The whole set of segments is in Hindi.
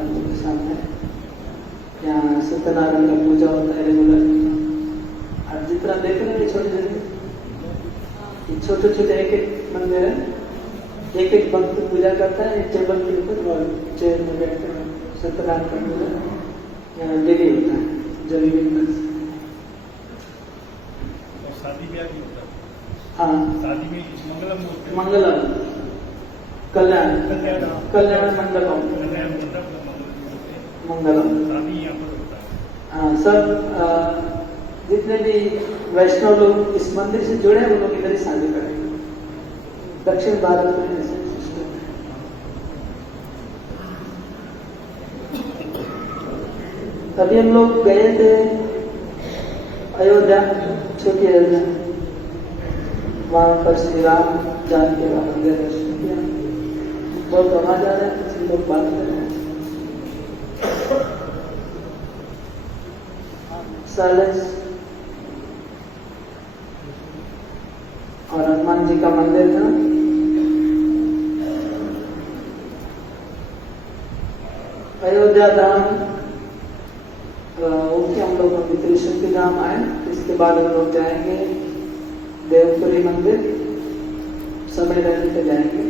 आप लोगों के सामने यहाँ सत्यनारायण का पूजा होता है रेगुलर। आप जितना देख रहे हैं छोटे छोटे एक एक मंदिर है, एक एक भक्त पूजा करता है एक टेबल के ऊपर और चेयर में बैठ कर सत्यनारायण का पूजा यहाँ डेली होता है जरूरी। शादी ब्याह भी होता है। हाँ, शादी में मंगलम होते हैं। मंगलम कल्याण कल्याण मंडपम कल्याण मंडप मंगलम शादी यहाँ पर होता है। हाँ, सब जितने भी वैष्णव लोग इस मंदिर से जुड़े हैं वो लोग इधर ही शादी करेंगे। दक्षिण भारत में ऐसे सिस्टम है। अभी हम लोग गए थे अयोध्या, छोटी अयोध्या, वहां पर श्री राम जानकी का मंदिर दर्शन किया। बहुत आवाज आ रहा है, कुछ लोग बात कर रहे हैं। साइलेंस। और हनुमान जी का मंदिर था। अयोध्या धाम उसके हम लोग त्रिशक्ति धाम आए। इसके बाद हम लोग जाएंगे देवपुरी मंदिर, समय रहने पे जाएंगे।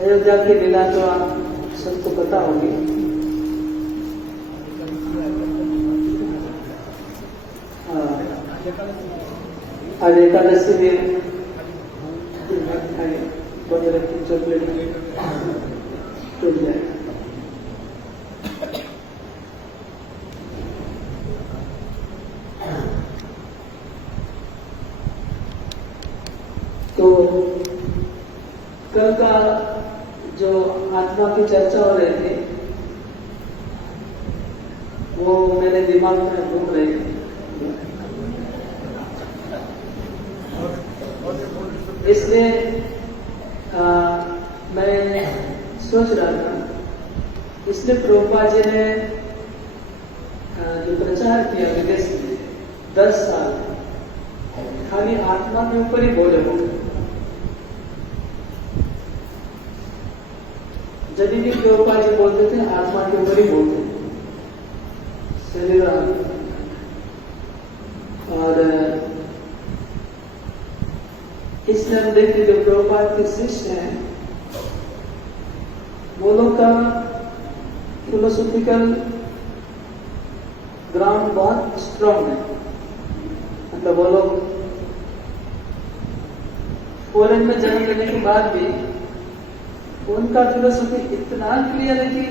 अयोध्या की लीला तो आप सबको पता होगी। आज एकादशी में चॉकलेट टूट जाएगा। तो कल का जो आत्मा की चर्चा हो रही थी वो मेरे दिमाग में घूम रही थी। इसलिए मैं सोच रहा था, इसलिए प्रभुपाद जी ने जो प्रचार किया विदेश में 10 साल खाली आत्मा के ऊपर ही बोले हो। जब भी प्रभुपाद जी बोलते थे आत्मा के ऊपर ही बोलते थे, शरीर। और इसलिए हम देखते जो प्रभुपाद के शिष्य हैं वो लोग का फिलोसॉफिकल ग्राउंड बहुत स्ट्रांग है। मतलब वो लोग फॉरेन में जन्म लेने के बाद भी उनका फिलोसॉफी इतना क्लियर है कि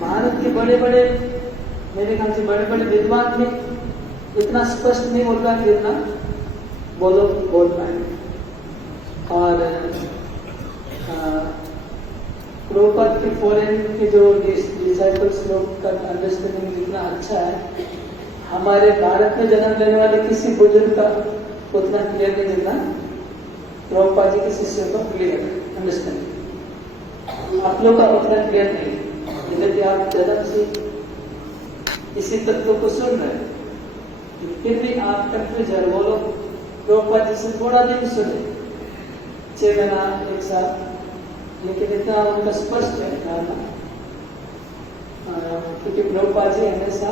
भारत के बड़े बड़े, मेरे ख्याल से बड़े बड़े विद्वान भी इतना स्पष्ट नहीं बोल रहा कि इतना वो लोग बोल पाएंगे। और प्रभुपाद के फॉरेन के जो डिसाइपल्स लोग का अंडरस्टैंडिंग इतना अच्छा है, हमारे भारत में जन्म लेने वाले किसी बुजुर्ग का उतना क्लियर नहीं जितना प्रभुपाद जी के शिष्यों का क्लियर अंडरस्टैंडिंग। आप लोग का उतना क्लियर नहीं, यदि आप जन्म से इसी तत्व को सुन रहे हैं फिर भी आप कंफ्यूज है। वो लोग प्रभुपाद जी से थोड़ा दिन सुने, 6 महीना 1 साल, लेकिन इतना उनका स्पष्ट है धारणा, क्योंकि प्रभुपाद जी हमेशा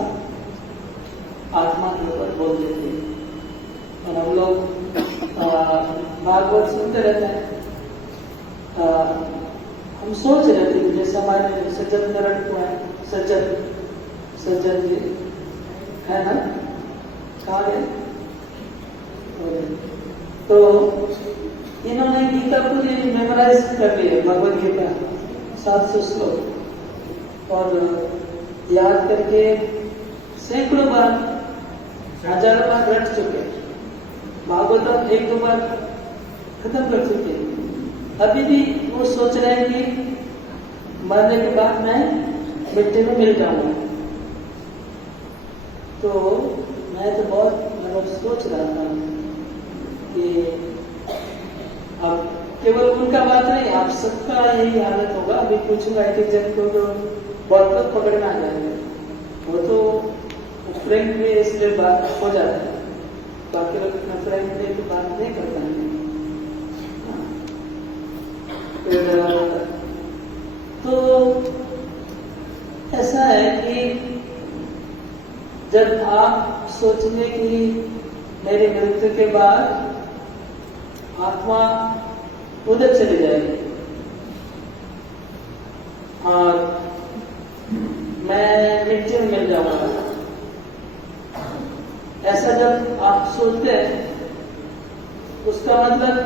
आत्मा के ऊपर बोल देते हैं। और हम लोग भागवत सुनते रहते हैं। हम सोच रहे थे जैसे हमारे सज्जन नरण को है, सज्जन जी है ना, कहा गए तो इन्होंने गीता पूरी मेमोराइज कर ली है, भगवद गीता 700 श्लोक, और याद करके सैकड़ों बार, हजारों बार रट चुके। भागवतम 1-2 बार खत्म कर चुके। अभी भी वो सोच रहे हैं कि मरने के बाद मैं मिट्टी में मिल जाऊंगा। तो मैं तो बहुत सोच रहा था कि अब केवल उनका बात नहीं, आप सबका यही हालत होगा। अभी पूछूंगा एक जन को तो बहुत लोग पकड़ में आ जाएंगे। वो तो फ्रेंक में इसलिए बात हो जाता है। बाकी लोग इतना फ्रेंकली तो बात नहीं करता है। फिर तो ऐसा है कि जब आप सोचेंगे कि मेरी मृत्यु के बाद आत्मा उधर चली जाएगी और मैं मिट्टी में मिल जाऊंगा, ऐसा जब आप सोचते हैं उसका मतलब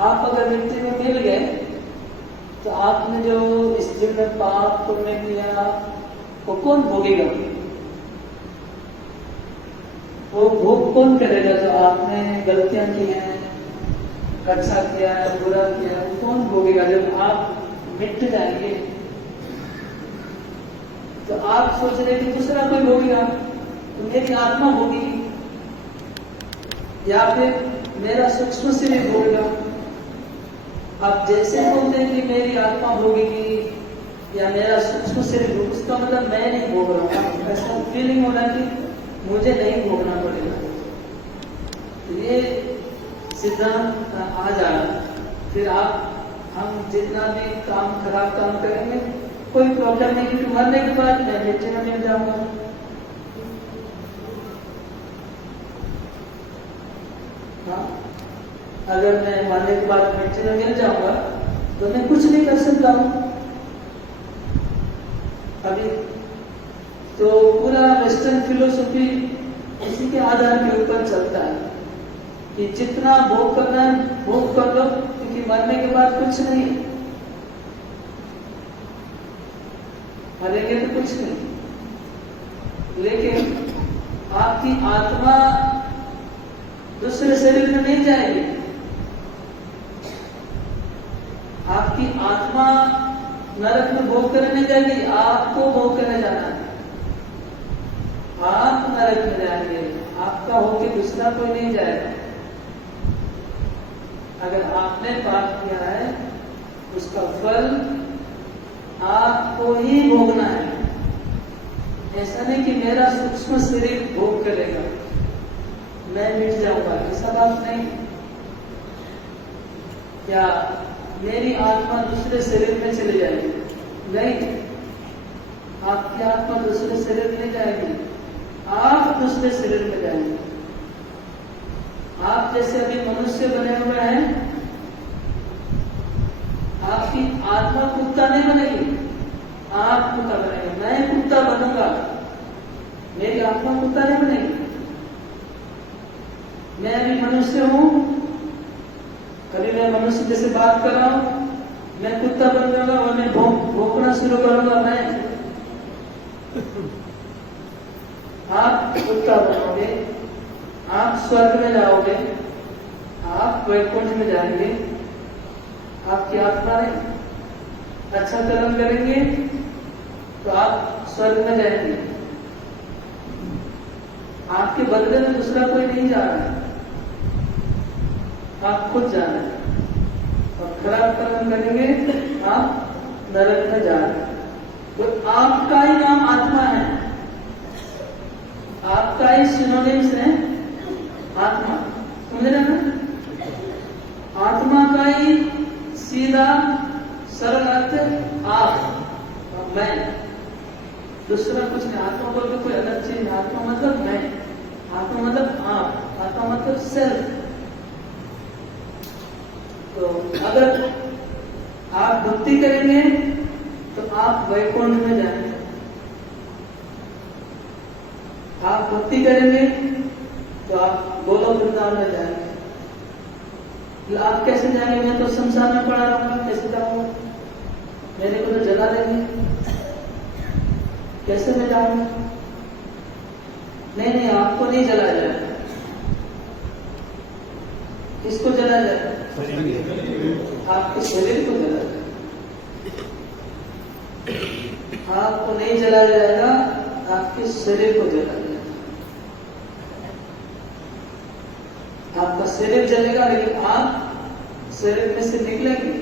आप अगर मिट्टी में मिल गए तो आपने जो इस जीवन में पाप पुण्य किया वो कौन भोगेगा? वो भोग कौन करेगा? जो आपने गलतियां की हैं, अच्छा किया है, बुरा किया है, वो कौन भोगेगा? जब आप मिट जाएंगे तो आप सोच रहे कि दूसरा कोई भोगेगा, तो मेरी आत्मा होगी या फिर मेरा सूक्ष्म शरीर भोगेगा। आप जैसे बोलते हैं कि मेरी आत्मा भोगेगी या मेरा सूक्ष्म शरीर, उसका मतलब मैं नहीं भोग रहा हूँ। ऐसा फीलिंग हो रहा है कि मुझे नहीं भोगना पड़ेगा। ये सिद्धांत आ जाए फिर हम जितना भी काम खराब काम करेंगे कोई प्रॉब्लम नहीं, क्योंकि मरने के बाद मैं मिट्टी में मिल जाऊंगा। हाँ, अगर मैं मरने के बाद मिट्टी में मिल जाऊंगा तो मैं कुछ नहीं कर सकता हूं। अभी तो पूरा वेस्टर्न फिलोसफी इसी के आधार के ऊपर चलता है कि जितना भोग करना है भोग कर लो, क्योंकि मरने के बाद कुछ नहीं, मरेंगे तो कुछ नहीं। लेकिन आपकी आत्मा दूसरे शरीर में नहीं जाएगी। आपकी आत्मा नरक में भोग करने जाएगी, आपको भोग करने जाना है। आप नरक में जाएंगे, आपका होके दूसरा कोई नहीं जाएगा। अगर आपने पाप किया है उसका फल आपको ही भोगना है। ऐसा नहीं कि मेरा सूक्ष्म शरीर भोग करेगा, मैं मिट जाऊंगा, ऐसा बात नहीं। क्या मेरी आत्मा दूसरे शरीर में चली जाएगी? नहीं, आपकी आत्मा दूसरे शरीर में जाएगी, आप दूसरे शरीर में जाएंगे। आप जैसे अभी मनुष्य बने हुए हैं, आपकी आत्मा कुत्ता नहीं बनेगी, आप कुत्ता बनेंगे। मैं कुत्ता बनूंगा, मेरी आत्मा कुत्ता नहीं बनेगी। मैं अभी मनुष्य हूं, कभी मैं मनुष्य जैसे बात कर रहा हूं, मैं कुत्ता बन जाऊंगा और मैं भौंकना शुरू करूंगा। मैं आप कुत्ता बनोगे, आप स्वर्ग में जाओगे, आप वैकुंठ में जाएंगे। आपकी आत्मा ने अच्छा कर्म करेंगे तो आप स्वर्ग में जाएंगे। आपके बदले में दूसरा कोई नहीं जा रहा है, आप खुद जा रहे हैं। और खराब कर्म करेंगे आप नरक में जा रहे हैं। तो आपका ही नाम आत्मा है, आपका ही सिनोनिम्स है आत्मा। समझ रहे ना? आत्मा का ही सीधा सरल अर्थ आप और मैं, दूसरा कुछ नहीं। आत्मा बोल के कोई अलग चीज नहीं। आत्मा मतलब मैं, आत्मा मतलब आप, आत्मा मतलब सेल्फ। तो अगर आप भक्ति करेंगे तो आप वैकुंठ में जाएंगे। आप भक्ति करेंगे तो आप गोलोक वृंदावन में जाएंगे। आप कैसे जाएंगे? मैं तो संसार में पड़ा रहूंगा, कैसे जाऊंगा? मेरे को तो जला देंगे, कैसे मैं जाऊंगा? नहीं, आपको नहीं जलाया जाएगा। किसको जलाया जाएगा? आपके शरीर को जलाया जाएगा। आपको नहीं जलाया जाएगा, आपके शरीर को जलाया जाएगा। आपका शरीर जलेगा, लेकिन आप शरीर में से निकलेंगे,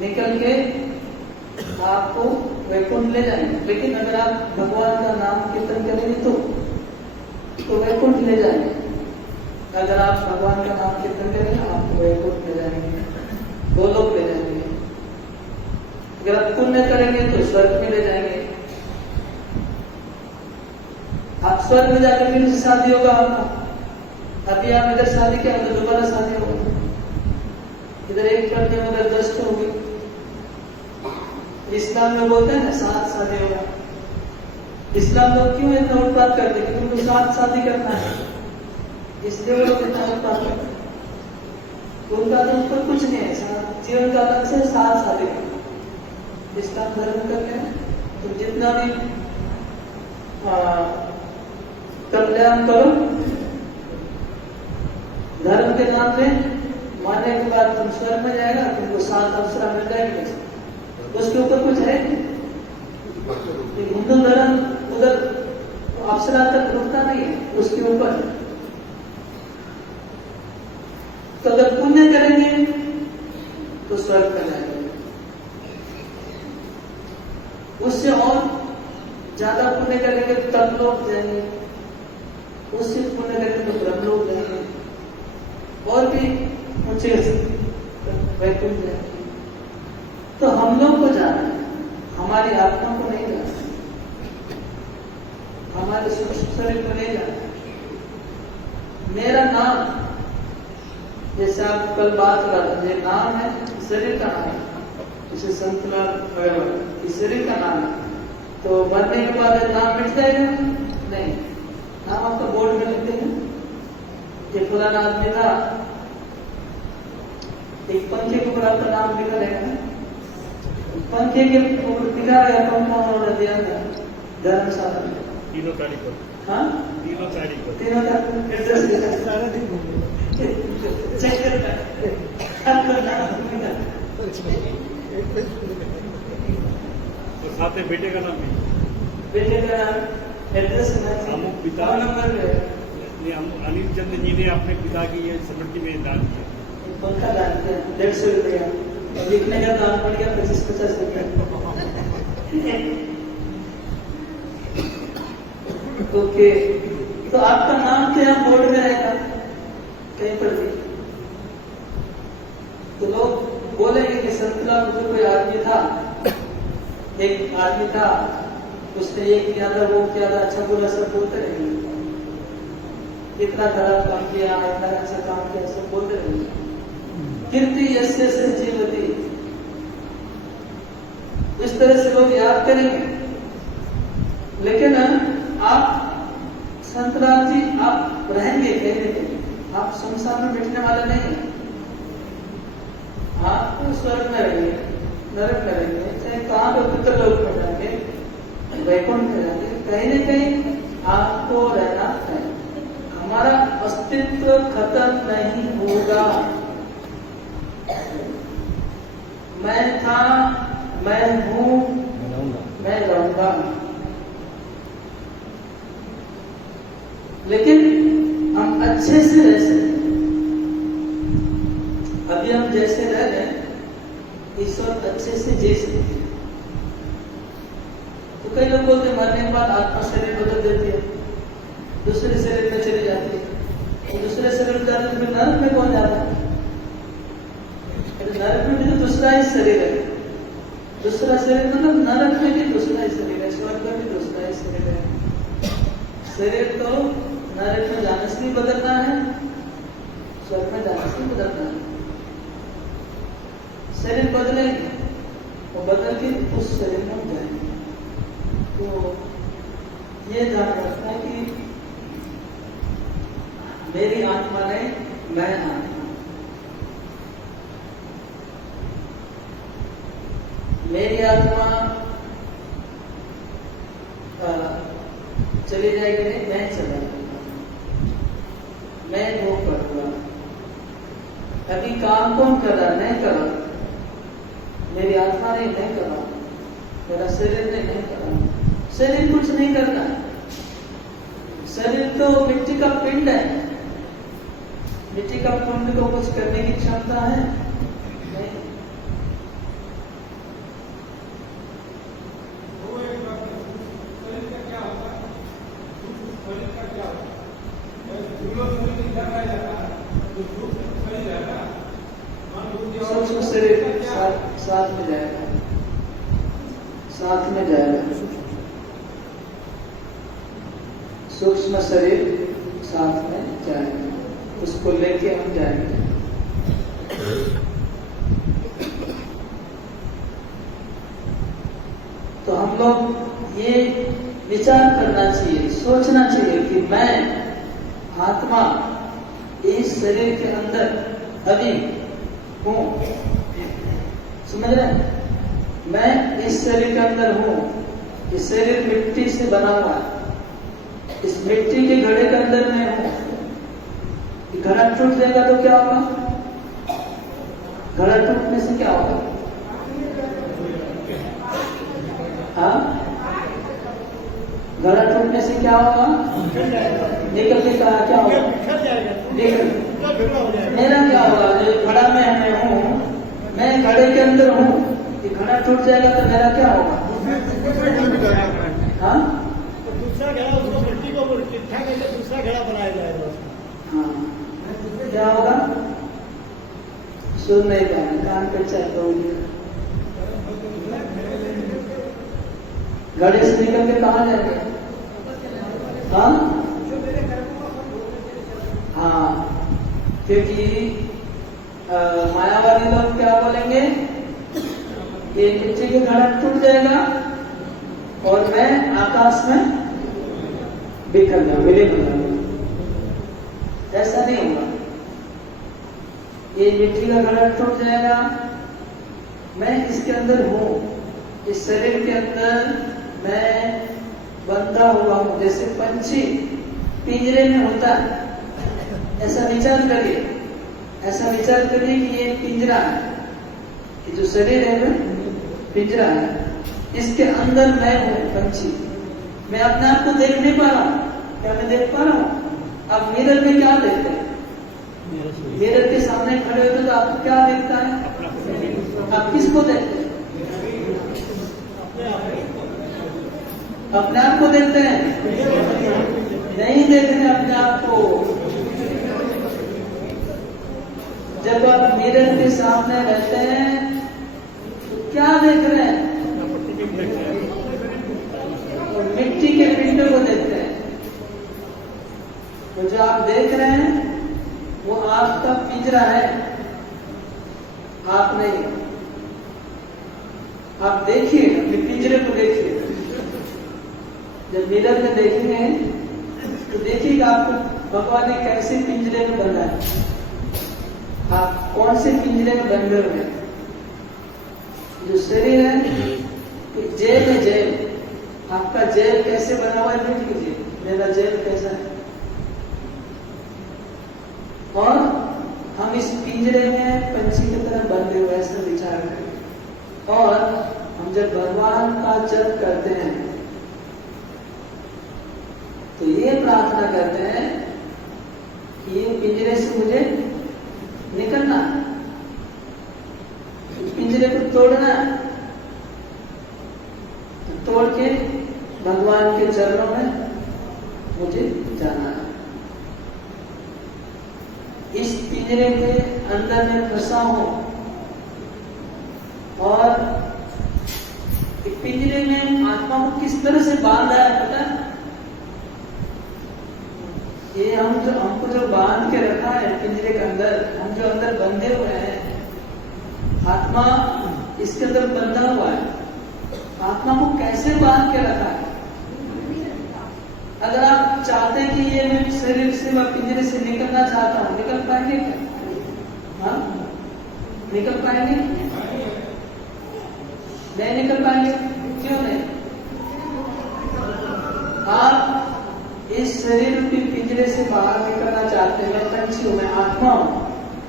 निकल के आपको वैकुंठ ले जाएंगे। लेकिन अगर आप भगवान का नाम कीर्तन करेंगे तो तो वैकुंठ ले जाएंगे। अगर आप भगवान का नाम कीर्तन करेंगे आपको वैकुंठ ले जाएंगे, गोलोक ले जाएंगे। अगर आप पुण्य करेंगे तो स्वर्ग में ले जाएंगे। आप स्वर्ग में जाकर फिर से शादी होगा आपका। अभी आप इधर शादी किया तो दोबारा शादी होगा। इधर एक करने में उधर 10 होगी। इस्लाम में बोलते हैं ना 7 शादी होगा। इस्लाम लोग क्यों इतना उत्पाद करते हैं? क्योंकि उनको 7 शादी करना है, इसलिए वो लोग इतना उत्पाद करते हैं। उनका तो ऊपर कुछ नहीं है, जीवन का अलग से 7 शादी करना। इस्लाम धर्म करके तो जितना भी कल्याण करो धर्म के नाम पे, मानने के बाद तुम स्वर्ग में जाएगा, तुमको 7 अप्सरा मिल जाएगी। उसके ऊपर कुछ है हिंदू धर्म उधर अप्सरा तक रुकता नहीं है, उसके ऊपर। तो अगर पुण्य करेंगे तो स्वर्ग में जाएंगे, उससे और ज्यादा पुण्य करेंगे तो तब लोग जाएंगे, उससे पुण्य करेंगे तो ब्रह्मलोक जाएंगे, और भी ऊंचे वैकुंठ जाएंगे। तो हम लोग को जाना है, हमारी आत्मा को नहीं जाना, हमारे सूक्ष्म शरीर को नहीं जाना। मेरा नाम, जैसे आप कल बात कर रहे थे, नाम है शरीर का नाम है, जैसे संतुलन शरीर का नाम है। तो मरने के बाद नाम मिट जाएगा? नहीं, नाम आपका बोर्ड में लिखते हैं। ये फलाना आदमी था, एक पंखे के ऊपर आपका नाम लिखा रहेगा, पंखे के ऊपर लिखा गया, पंखा उन्होंने दिया था धर्मशाला में। 3 तारीख को। हाँ, 3 तारीख को। 3 तारीख एड्रेस लिखा, सारा दिन चेक करता है आपका नाम लिखा। और साथ में बेटे का नाम भी, बेटे का नाम, एड्रेस, अमुक पिता नंबर है। अनिल चंद्र जी ने अपने पिता की ये स्मृति में दान किया। पंखा दान किया 150 रुपया, और लिखने का दाम पड़ गया 25-50 रुपया। ओके, तो आपका नाम क्या बोर्ड में रहेगा कहीं पर भी। तो लोग बोलेंगे कि संतला मुझे कोई आदमी था, एक आदमी था, उसने ये किया था, वो किया था, अच्छा बुरा सब बोलते रहेंगे। इतना खराब काम किया, इतना अच्छा काम किया, सब बोलते रहेंगे। कीर्ति यस्य से जीवती, इस तरह से लोग याद करेंगे। लेकिन आप संतराम जी, आप रहेंगे कहीं, आप संसार में मिटने वाला नहीं है। आप स्वर्ग में रहेंगे, नरक में रहेंगे, चाहे कहाँ पे पितृलोक में जाएंगे, वैकुंठ में जाएंगे, कहीं न कहीं आपको रहना है। हमारा अस्तित्व खत्म नहीं होगा। मैं था, मैं हूं, मैं रहूंगा। लेकिन हम अच्छे से रह सकते। अभी हम जैसे रह रहे हैं, इस वक्त अच्छे से जी सकते हैं। तो कई लोग बोलते हैं मरने के बाद आत्मा शरीर बदल देती है, दूसरे शरीर में चली जाती है। तो दूसरे शरीर में जाते तो फिर नरक में कौन जाता है? नरक में भी तो दूसरा ही शरीर है। दूसरा शरीर मतलब नरक में भी दूसरा ही शरीर है, स्वर्ग में भी दूसरा ही शरीर है। शरीर तो नरक में जाने से नहीं बदलना है, स्वर्ग में जाने से बदलना है। शरीर बदलेंगे, वो बदल के उस शरीर में जाएंगे। तो ये ध्यान रखना है कि मेरी आत्मा नहीं, मैं आत्मा। मेरी आत्मा चली जाएगी नहीं, मैं चला जाऊंगा, मैं भोग करूंगा। अभी काम कौन कर रहा? नहीं कर रहा, मेरी आत्मा नहीं, नहीं कर रहा, मेरा शरीर नहीं कर रहा। शरीर कुछ नहीं करना, शरीर तो मिट्टी का पिंड है। मिट्टी का पिंड को कुछ करने की क्षमता है नहीं। सूक्ष्म शरीर साथ में जाएगा, साथ में जाएगा। सूक्ष्म शरीर साथ में जाएगा, उसको लेके हम जाएंगे। तो हम लोग ये विचार करना चाहिए, सोचना चाहिए कि मैं आत्मा इस शरीर के अंदर अभी हूँ, समझ रहे? मैं इस शरीर के अंदर हूँ। इस शरीर मिट्टी से बना हुआ है, इस मिट्टी के घड़े के अंदर मैं हूँ। घड़ा टूट जाएगा तो क्या होगा? घड़ा टूटने से क्या होगा? हाँ, घड़ा टूटने से क्या होगा? निकल के कहा क्या होगा? मेरा क्या होगा? जो घड़ा में मैं हूँ, मैं घड़े के अंदर हूँ, ये घड़ा टूट जाएगा तो मेरा क्या होगा? हाँ, दूसरा घड़ा, उसको मिट्टी को इकट्ठा करके दूसरा घड़ा बनाया जाएगा। हाँ, क्या होगा? सुन नहीं पाए, कान पे चल रही। घड़े से निकल के कहाँ जाएंगे? हाँ, हाँ, क्योंकि मायावादी लोग क्या बोलेंगे? ये मिट्टी के घड़ा टूट जाएगा और मैं आकाश में बिखर जाऊं, विलीन हो जाऊंगा। ऐसा नहीं होगा। ये मिट्टी का घड़ा टूट जाएगा, मैं इसके अंदर हूँ, इस शरीर के अंदर मैं बंधा हुआ हूँ, जैसे पंछी पिंजरे में होता है। ऐसा विचार करिए, ऐसा विचार करिए कि ये पिंजरा है, कि जो शरीर है वो पिंजरा है, इसके अंदर मैं हूँ पंछी। मैं अपने आप को देख नहीं पा रहा हूँ। क्या मैं देख पा रहा हूँ? आप मिरर में क्या देखते हैं? मिरर के सामने खड़े होते तो आपको क्या दिखता है? आप किसको देखते हैं? अपने आप को देखते हैं? नहीं देख रहे अपने आप को। जब आप मिरर के सामने रहते हैं तो क्या देख रहे हैं? मिट्टी के पिंड को देखते हैं। तो जो आप देख रहे हैं वो आपका पिंजरा है, आप नहीं। आप देखिए, अपने पिंजरे को देखिए। जब मिरर में देखेंगे तो देखिएगा आपको भगवान ने कैसे पिंजरे में बंधा है, आप कौन से पिंजरे में बंधे हुए हैं। जो शरीर है एक जेल है, जेल। आपका जेल कैसे बना हुआ है? देख लीजिए, मेरा जेल कैसा है। और हम इस पिंजरे में पंछी की तरह बंधे हुए, ऐसा विचार करें। और हम जब भगवान का जप करते हैं तो ये प्रार्थना करते हैं कि ये पिंजरे से मुझे निकलना, पिंजरे को तोड़ना, तोड़ के भगवान के चरणों में मुझे जाना है। इस पिंजरे के अंदर में फंसा हूं और पिंजरे में आत्मा को किस तरह से बांधा है पता है? ये हमको जो बांध के रखा है पिंजरे के अंदर, हम जो अंदर बंधे हुए हैं, आत्मा इसके अंदर बंधा हुआ है। आत्मा को कैसे बांध के रखा है? अगर आप चाहते हैं कि ये मैं शरीर से व पिंजरे से निकलना चाहता हूं, निकल पाएंगे क्या? हाँ, निकल पाएंगे? नहीं निकल पाएंगे। क्यों नहीं? आप इस शरीर के पिंजरे से बाहर निकलना चाहते हैं। मैं पंछी हूं, मैं आत्मा हूं,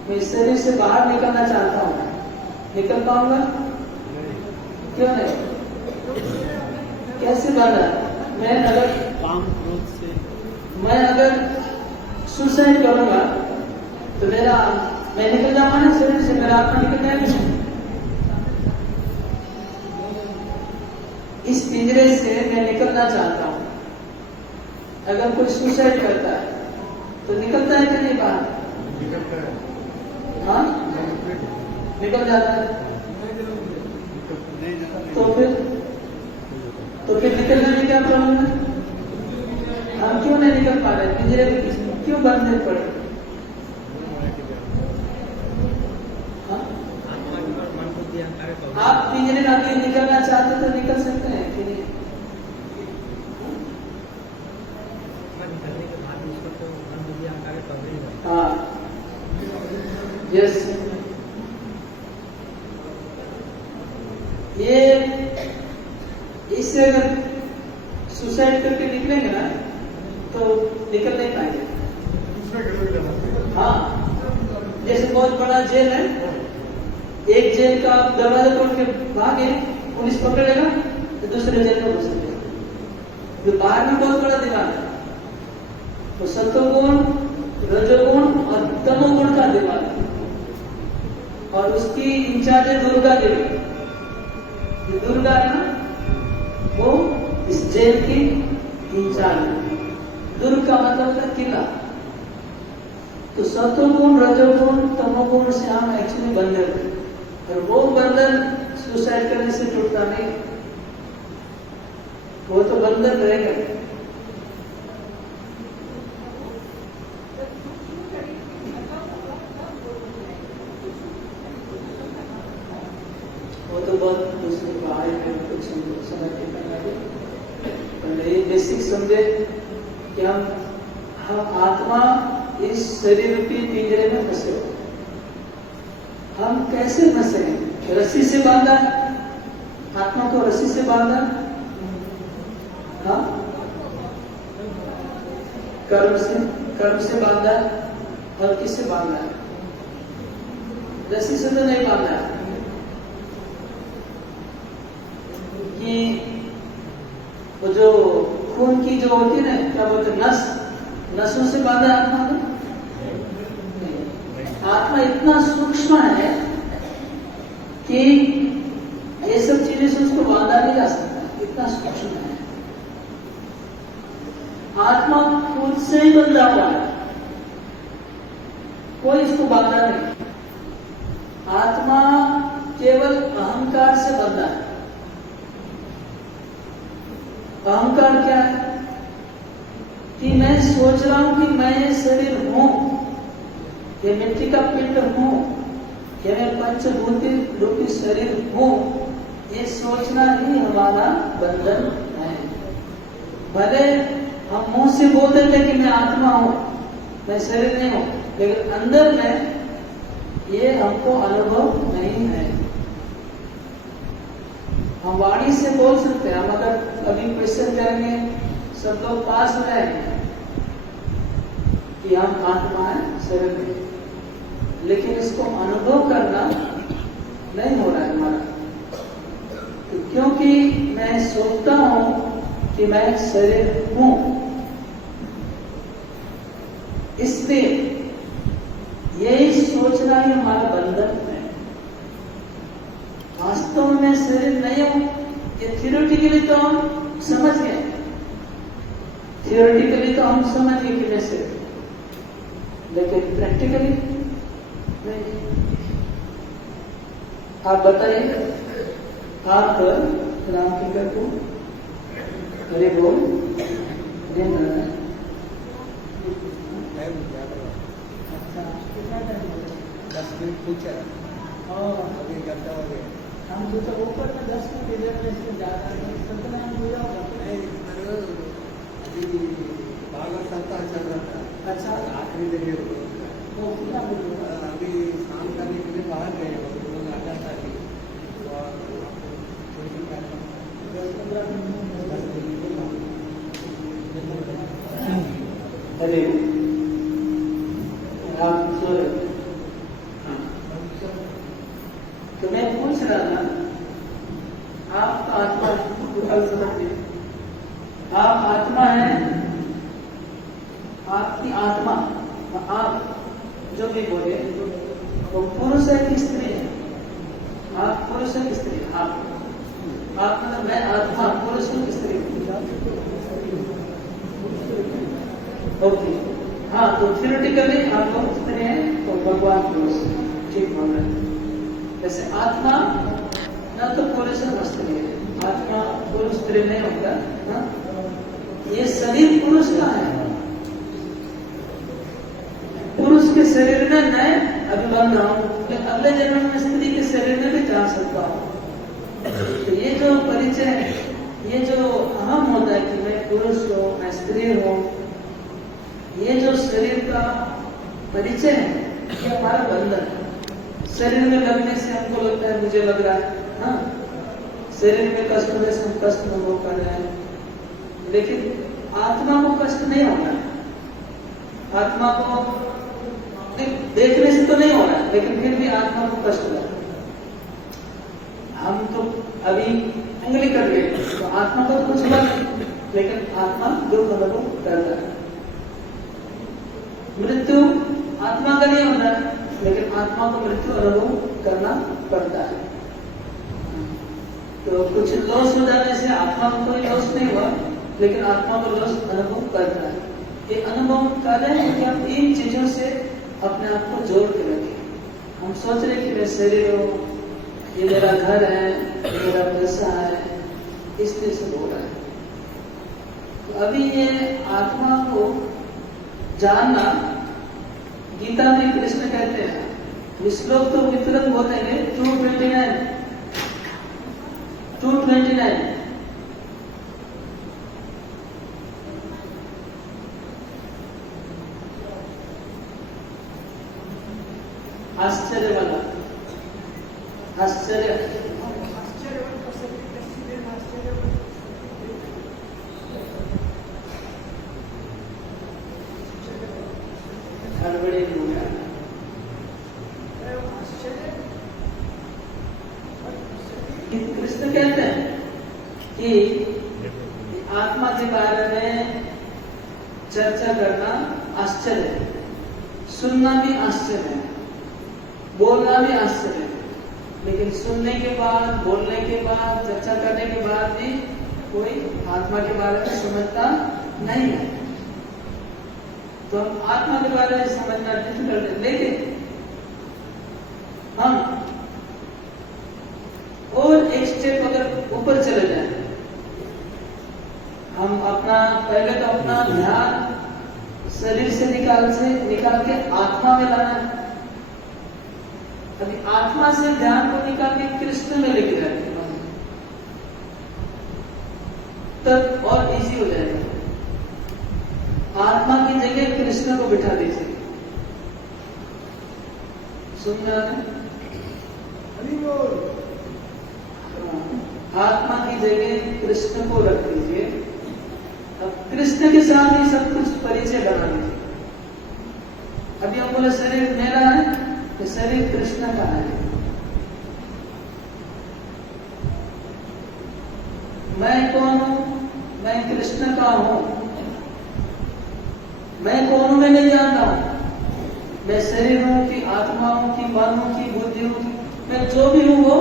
मैं इस शरीर से बाहर निकलना चाहता हूं, निकल पाऊंगा? क्यों नहीं? कैसे बांधा? मैं अगर सुसाइड करूंगा तो मैं निकल जाऊंगा ना शरीर से, मेरा आत्मा निकल जाएगा। इस पिंजरे से मैं निकलना चाहता हूं। अगर कोई सुसाइड करता है तो निकलता है कि नहीं बाहर? निकल जाता है। नहीं जाता तो फिर निकलने में क्या प्रॉब्लम है? हम क्यों नहीं निकल पा रहे? पिंजरे में क्यों बंधे पड़े? हाँ? आप पिंजरे में अभी निकलना चाहते तो निकल सकते हैं कि नहीं? हाँ, यस। ये इससे अगर सुसाइड करके निकलेंगे ना तो निकल नहीं पाएंगे। हाँ, जैसे बहुत बड़ा जेल है, एक जेल का आप दरवाजा तोड़ के भागे, पुलिस पकड़ेगा तो दूसरे जेल में घुस सकते। जो बाहर में बहुत बड़ा दिमाग है, तो सत्वगुण, रजोगुण और तमोगुण का दिमाग है, और उसकी इंचार्ज है दुर्गा देवी। ये दुर्गा है ना, वो इस जेल की इंचार्ज है। दुर्ग का मतलब है किला। तो सत्वगुण, रजोगुण, तमोगुण से हम एक्चुअली बंधे थे, और वो बंधन सुसाइड करने से टूटता नहीं, वो तो बंधन रहेगा। वो तो बहुत दूसरे बाहर में कुछ समझ के करना है। ये बेसिक समझे कि हम आत्मा इस शरीर की पिंजरे में फंसे हो। हम कैसे फंसे हैं? रस्सी से बांधा, आत्मा को रस्सी से बांधा, हाँ, कर्म से बांधा, और किससे बांधा है? रस्सी से तो नहीं बांधा है। कि वो जो खून की जो होती है ना, क्या बोलते हैं, नसों से बांधा आत्मा को? आत्मा इतना सूक्ष्म है कि ये सब चीजें से उसको बांधा नहीं जा सकता, इतना सूक्ष्म है। आत्मा खुद से ही बंधा हुआ है, कोई इसको बांधा नहीं। आत्मा केवल अहंकार से बंधा है। अहंकार क्या है? कि मैं सोच रहा हूं कि मैं ये शरीर हूं, ये मिट्टी का पिंड हूं, ये मैं पंचभूति रूपी शरीर हूं, ये सोचना ही हमारा बंधन है। भले हम मुंह से बोल देते कि मैं आत्मा हूं, मैं शरीर नहीं हूं, लेकिन अंदर में ये हमको अनुभव नहीं है। हम वाणी से बोल सकते हैं, हम अगर अभी क्वेश्चन करेंगे सब लोग पास हो जाएंगे कि हम आत्मा है शरीर में, लेकिन इसको अनुभव करना नहीं हो रहा है हमारा। तो क्योंकि मैं सोचता हूं कि मैं शरीर हूं, इसलिए यही सोचना ही हमारा बंधन है। वास्तव में शरीर नहीं हो, ये थियोरेटिकली तो हम समझ गए, थियोरेटिकली तो हम समझ गए कि मैं शरीर, लेकिन प्रैक्टिकली नहीं। आप बताइए, आप राम टिकर को हरे बोल, हरे नारायण। अच्छा, कितना टाइम हो गया? 10 मिनट पूछा, और अभी घंटा हो गया। हम जो तो ऊपर में 10 मिनट इधर में से ज्यादा नहीं, सतना हम पूरा होगा। अभी भागवत सप्ताह चल रहा था। अच्छा, आखिरी जगह तो कितना बोलूँगा? अभी स्नान करने के लिए बाहर गए और लोग आ जाता है और 10-15 मिनट। अरे आप सो रहे? हाँ। तो मैं पूछ रहा था, आप तो आत्मा कल समझिए, आप आत्मा है, आपकी आत्मा, आप जो भी बोले वो पुरुष है कि स्त्री है? आप पुरुष है कि स्त्री? आप मतलब मैं आत्मा पुरुष हूँ कि स्त्री हूँ? ओके, हाँ, तो थियोरेटिकली आप लोग स्त्री हैं, तो भगवान पुरुष, ठीक बोल रहे हैं। जैसे आत्मा ना तो पुरुष और स्त्री है, आत्मा पुरुष स्त्री नहीं होता ना? ये शरीर पुरुष का है, पुरुष के शरीर में मैं अभी बन रहा हूँ, लेकिन अगले जन्म में स्त्री के शरीर में भी जा सकता हूँ। तो ये जो परिचय है, ये जो अहम होता है कि मैं पुरुष हूँ, मैं स्त्री हूँ, ये जो शरीर का परिचय है, ये हमारा बंधन है। शरीर में लगने से हमको लगता है मुझे लग रहा है, हाँ, शरीर में कष्ट होने से हम कष्ट अनुभव कर रहे हैं, लेकिन आत्मा को कष्ट नहीं होना है। आत्मा को देखने से तो नहीं हो रहा है, लेकिन फिर भी आत्मा को कष्ट हो रहा है। हम तो अभी उंगली कर गए तो आत्मा को तो कुछ हुआ नहीं, लेकिन आत्मा दुख अनुभव करता है। मृत्यु आत्मा का नहीं होता है, लेकिन आत्मा को मृत्यु अनुभव करना पड़ता है। तो कुछ लॉस हो जाने से आत्मा को कोई लॉस नहीं हुआ, लेकिन आत्मा को लॉस अनुभव करता है। ये अनुभव कर रहे हैं कि हम इन चीजों से अपने आप को जोड़ के रखें। हम सोच रहे कि मैं शरीर हूँ, ये मेरा घर है, ये मेरा पैसा है, इसलिए सब हो रहा है। तो अभी ये आत्मा को जानना, गीता में कृष्ण कहते हैं, श्लोक तो वितरक होते हैं 229 आश्चर्य वाला, आश्चर्य हड़बड़ी हो गया। कृष्ण कहते हैं कि आत्मा के बारे में चर्चा करना आश्चर्य है, सुनना भी आश्चर्य है, बोलना भी आश्चर्य है, लेकिन सुनने के बाद, बोलने के बाद, चर्चा करने के बाद भी कोई आत्मा के बारे में समझता नहीं है। तो हम आत्मा के बारे में समझना डिफिकल्ट है, लेकिन हम और एक स्टेप अगर ऊपर चले जाए, हम अपना पहले तो अपना ध्यान शरीर से निकाल के आत्मा में लाना है। अभी आत्मा से ध्यान को निकाल के कृष्ण में लेके जाते हैं, तब और इजी हो जाएगा। आत्मा की जगह कृष्ण को बिठा दीजिए। सुन रहा है? आत्मा की जगह कृष्ण को रख दीजिए। अब कृष्ण के साथ ही सब कुछ परिचय बना लीजिए। अभी हम बोले शरीर मेरा है, तो शरीर कृष्ण का है। मैं कौन हूं? मैं कृष्ण का हूं। मैं कौन हूं? मैं नहीं जानता हूं। मैं शरीर हूं कि आत्मा हूं कि मन हूं कि बुद्धि हूं, मैं जो भी हूं वो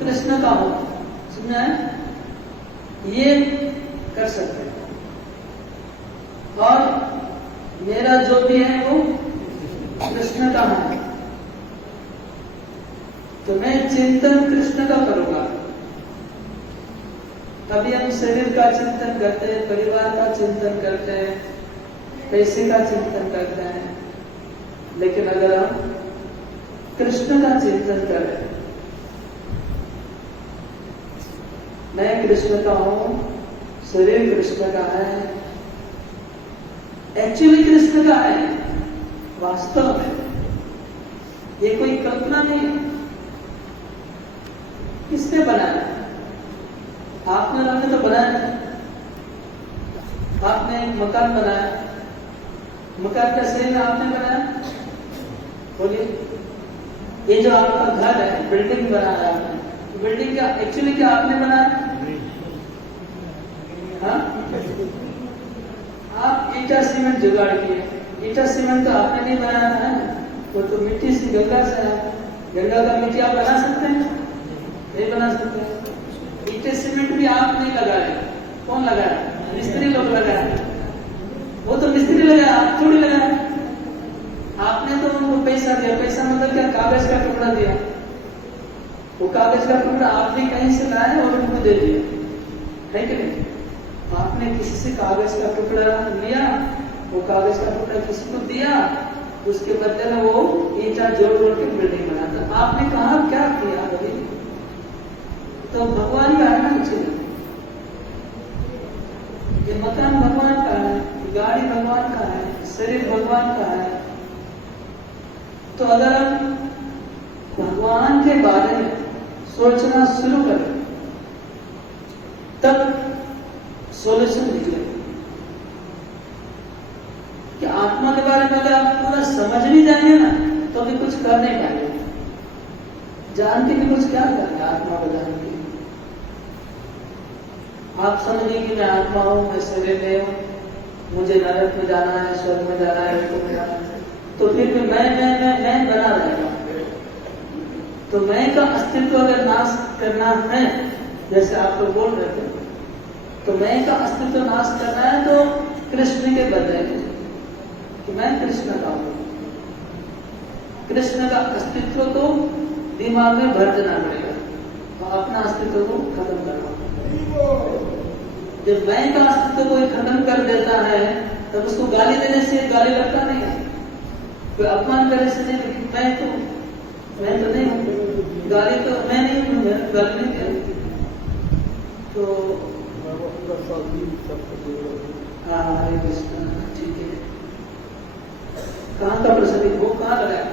कृष्ण का हूं। सुना है? ये कर सकते हैं। और मेरा जो भी है वो कृष्ण का है, तो मैं चिंतन कृष्ण का करूंगा। कभी हम शरीर का चिंतन करते हैं, परिवार का चिंतन करते हैं, पैसे का चिंतन करते हैं, लेकिन अगर हम कृष्ण का चिंतन करें, मैं कृष्ण का हूं, शरीर कृष्ण का है, एक्चुअली कृष्ण का है, वास्तव में ये कोई कल्पना नहीं है। किसने बनाया? आपने तो बनाया। आपने एक मकान बनाया, मकान का सही में आपने बनाया? बोलिए। ये जो आपका घर है, बिल्डिंग बनाया आपने, बिल्डिंग क्या एक्चुअली क्या आपने बनाया? हाँ? आप ईटा सीमेंट जुगाड़ किए, ईटा सीमेंट तो आपने नहीं बनाया है, वो तो मिट्टी से गंगा से है। गंगा का मिट्टी आप बना सकते हैं? नहीं बना सकते। ईटे सीमेंट भी आप नहीं लगाए, कौन लगाया? मिस्त्री लोग लगाए। वो तो मिस्त्री लगाया, आप थोड़ी लगाया। आपने तो उनको पैसा दिया, पैसा मतलब क्या? कागज का टुकड़ा दिया, वो कागज का टुकड़ा आपने कहीं से लाया और उनको दे दिया, है कि नहीं? आपने किसी से कागज का टुकड़ा लिया, वो कागज का टुकड़ा किसी को दिया, उसके बदले में वो ईंटा जोड़ जोड़ के बिल्डिंग बनाता। आपने कहा क्या किया अभी? तो भगवान का है ना नीचे, ये मकान भगवान का है, गाड़ी भगवान का है, शरीर भगवान का है। तो अगर हम भगवान के बारे में सोचना शुरू करें तब सोल्यूशन निकलेगा। कि आत्मा के बारे में अगर आप पूरा समझ नहीं जाएंगे ना तो भी कुछ कर नहीं पाएंगे। जान के भी कुछ क्या करेंगे आत्मा को जान के? आप समझिए कि मैं आत्मा हूं, मैं शरीर में हूं, मुझे नरक में जाना है, स्वर्ग में जाना है, में जाना है, तो फिर भी मैं बना रहेगा। तो मैं का अस्तित्व अगर नाश करना है, जैसे आप लोग बोल रहे थे, तो मैं का अस्तित्व नाश करना है तो कृष्ण के बदले में कि मैं कृष्ण का हूं। कृष्ण का अस्तित्व को दिमाग में भर देना पड़ेगा और अपना अस्तित्व को खत्म करना पड़ेगा। जब मैं का अस्तित्व को खत्म कर देता है तब उसको गाली देने से गाली लगता नहीं है, कोई अपमान करने से नहीं, मैं तो नहीं हूं, गाली तो मैं नहीं हूं, मैं गाली नहीं करूंगी। तो हाँ, हरे कृष्ण, ठीक है। कहाँ का प्रसाद वो कहाँ लगाया?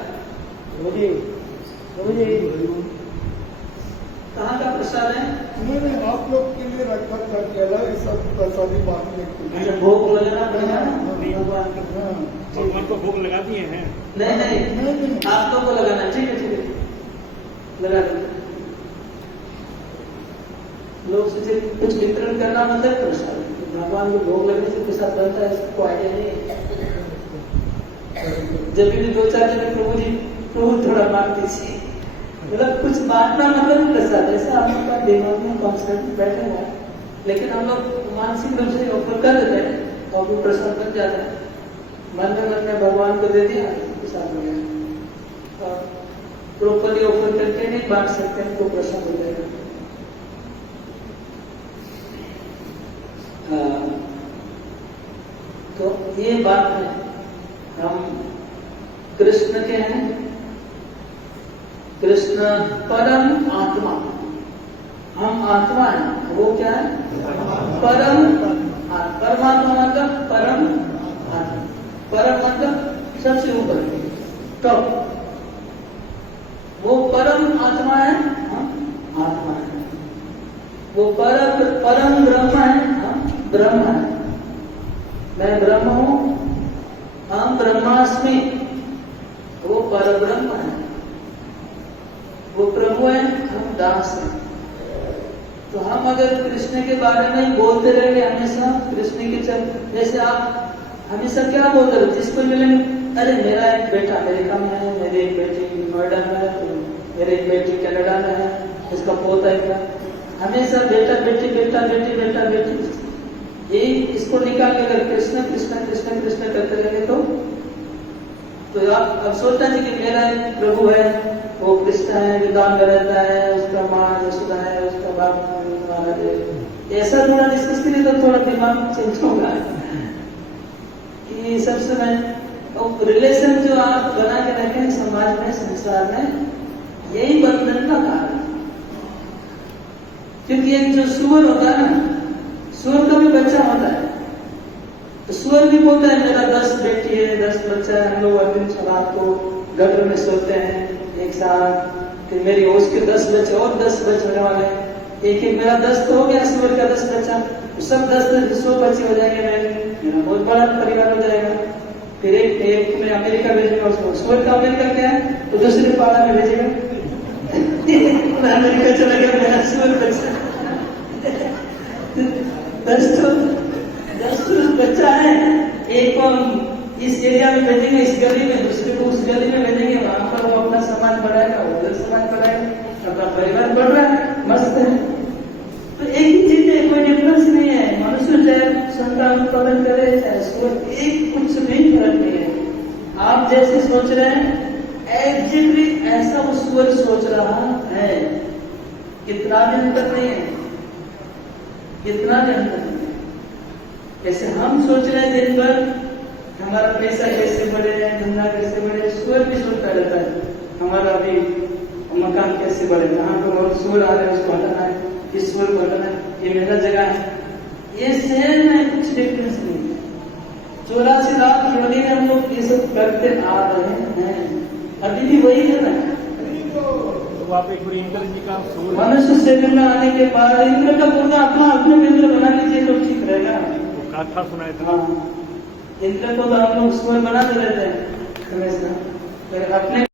कहाँ का प्रसाद है? मैंने आप लोग के लिए रखा था केला, ये सब प्रसादी बांटने के लिए। अच्छा, भोग लगाना पड़ेगा ना भगवान को। भगवान को भोग लगा दिए हैं? नहीं, आप लोग को लगाना। ठीक है, लगा दो। लोग सोचे कुछ वितरण करना मतलब प्रसाद, भगवान को भोग लगने से प्रसाद बनता है, इसको आइडिया नहीं है। जब भी 2-4 जन प्रभु थोड़ा बांट दीजिए, मतलब कुछ बांटना मतलब प्रसाद, ऐसा हम लोग का दिमाग में कॉन्सेप्ट बैठा हुआ है। लेकिन हम लोग मानसिक रूप से ऑफर कर देते हैं और वो प्रसाद बन जाता है। मन में भगवान को दे दिया, प्रसाद हो गया। और प्रॉपरली ऑफर करके नहीं बांट सकते हैं तो प्रसाद हो जाएगा। तो ये बात है, हम कृष्ण के हैं, कृष्ण परम आत्मा, हम आत्मा है। वो क्या है? परम परमात्मा मतलब परम आत्मा, परम मतलब सबसे ऊपर, तो वो परम आत्मा है, हम आत्मा है। वो परम ब्रह्म है, हम ब्रह्म है। मैं ब्रह्म हूं, हम ब्रह्मास्मि, वो पर ब्रह्म है, वो प्रभु है, हम दास हैं। तो हम अगर कृष्ण के बारे में बोलते रहेंगे हमेशा, कृष्ण के जैसे आप हमेशा क्या बोलते रहे, जिसको मिलेंगे, अरे मेरा एक बेटा अमेरिका में है, मेरी एक बेटी नोएडा में है, मेरी एक बेटी कनाडा में है, इसका पोता है क्या, हमेशा बेटा बेटी बेटा बेटी बेटा बेटी, ये इसको निकाल के अगर कृष्ण कृष्ण कृष्ण कृष्ण करते रहेंगे तो आप अब सोचना चाहिए कि मेरा एक प्रभु है, वो कृष्ण है, वृंदावन में रहता है, उसका माँ यशोदा है, उसका बाप, ऐसा थोड़ा डिस्कस करिए तो थोड़ा दिमाग चेंज होगा। कि सबसे मैं रिलेशन जो आप बना के रखें समाज में, संसार में, यही बंधन का कारण। क्योंकि एक जो सुअर होता है ना, सुअर का भी बच्चा होता है, तो सुअर भी बोलता है मेरा 10 बेटी है, 10 बच्चा है, हम लोग अर्जुन रात को गटर में सोते हैं एक साथ, कि मेरी उसके 10 बच्चे और 10 बच्चे होने वाले हैं, एक मेरा 10 तो हो गया, सुअर का 10 बच्चा, सब 100 बच्चे हो जाएंगे, मेरा बहुत बड़ा परिवार हो जाएगा। फिर एक में अमेरिका भेजेगा उसको, सुअर का अमेरिका क्या है, तो दूसरे पाड़ा में भेजेगा, अमेरिका चला गया मेरा सुअर बच्चा, 10 बच्चा है, एक को इस एरिया में भेजेंगे, इस गली में, दूसरे को उस गली में भेजेंगे, वहां पर वो अपना समाज बढ़ाएगा, उधर समाज बढ़ाएगा, अपना परिवार बढ़ रहा है, मस्त है। तो एक ही चीज है, कोई डिफरेंस नहीं है। मनुष्य चाहे संतान उत्पादन करे, चाहे सुअर, एक कुछ भी फर्क नहीं है। आप जैसे सोच रहे हैं एग्जैक्टली ऐसा वो सुअर सोच रहा है। कितना भी अंतर नहीं है, कितना भी अंतर नहीं है। जैसे हम सोच रहे हैं दिन भर हमारा पैसा कैसे बढ़े, धंधा कैसे बढ़े, सूर भी सोचता रहता है हमारा भी मकान कैसे बढ़े, जहाँ पर और सूर आ रहे हैं उसको हटाना है, इस सूर को हटाना है, ये मेरा जगह है। ये शहर में कुछ डिफरेंस नहीं है। 84 लाख योगी में हम लोग ये सब करते आ रहे हैं, अभी भी वही है ना। तो आप एक बार इंद्र जी का सूर मनुष्य शरीर में आने के बाद इंद्र का पूरा अपना अपने मित्र बना लीजिए तो ठीक रहेगा। गाथा सुनाए था। हाँ, इंद्र को तो हम लोग स्वर बना दे रहे थे हमेशा, फिर अपने